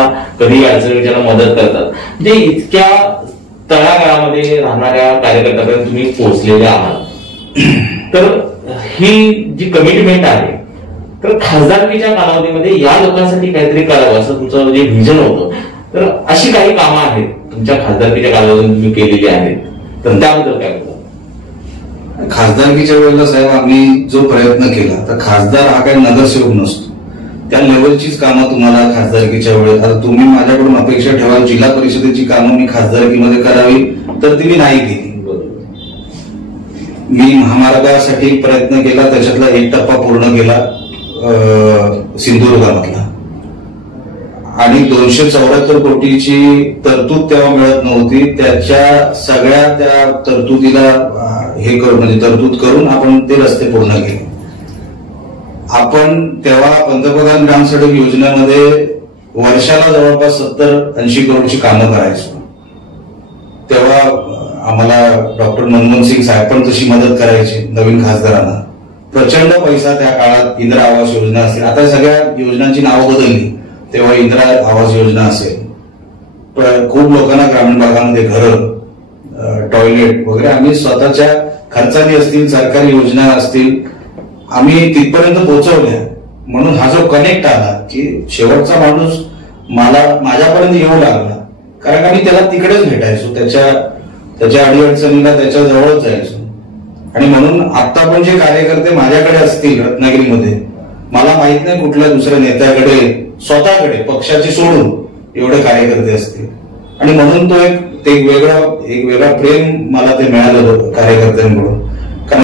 त्यांना कधी अडचणीच्या मदत करतात. म्हणजे इतक्या तळागाळामध्ये राहणाऱ्या कार्यकर्त्यांपर्यंत तुम्ही पोहोचलेले आहात. तर ही जी कमिटमेंट आहे, तर खासदारकीच्या कालावधीमध्ये या लोकांसाठी काहीतरी करावं असं तुमचं जे व्हिजन होतं, तर अशी काही कामं आहेत तुमच्या खासदारकीच्या कालावधीत तुम्ही केलेली आहेत, तर त्याबद्दल काय बोलतो? खासदारकीच्या वेळेला साहेब आम्ही जो प्रयत्न केला, तर खासदार हा काही नगरसेवक नसतो, त्या लेवलचीच कामं तुम्हाला खासदारकीच्या वेळेत. आता तुम्ही माझ्याकडून अपेक्षा ठेवाल जिल्हा परिषदेची कामं मी खासदारकीमध्ये करावी, तर ती मी नाही केली. मी महामार्गासाठी प्रयत्न केला, त्याच्यातला एक टप्पा पूर्ण केला सिंधुदुर्गामधला, आणि 274 कोटीची तरतूद तेव्हा मिळत नव्हती. त्याच्या सगळ्या त्या तरतुदीला हे करून म्हणजे तरतूद करून आपण ते रस्ते पूर्ण केले. आपण तेव्हा पंतप्रधान ग्राम सडक योजनेमध्ये वर्षाला जवळपास 70-80 करोडची कामं करायचो. तेव्हा आम्हाला डॉक्टर मनमोहन सिंग साहेब पण तशी मदत करायची नवीन खासदारांना. प्रचंड पैसा त्या काळात इंदिरा आवास योजना असेल, आता सगळ्या योजनांची नावं बदलली, तेव्हा इंदिरा आवास योजना असेल, खूप लोकांना ग्रामीण भागामध्ये घरं, टॉयलेट वगैरे आम्ही स्वतःच्या खर्चाने असतील, सरकारी योजना असतील, आम्ही तिथपर्यंत पोहोचवल्या. म्हणून हा जो कनेक्ट आला की शेवटचा माणूस माझ्यापर्यंत येऊ लागला, कारण आम्ही त्याला तिकडेच भेटायचो, त्याच्या अडीअडचणीला त्याच्या जवळच जायचो. आणि म्हणून आता पण जे कार्यकर्ते माझ्याकडे असतील रत्नागिरीमध्ये, मला माहित नाही कुठल्या दुसऱ्या नेत्याकडे स्वतःकडे पक्षाचे सोडून एवढे कार्यकर्ते असतील. आणि म्हणून तो एक वेगळा प्रेम मला ते मिळालं कार्यकर्त्यांकडून.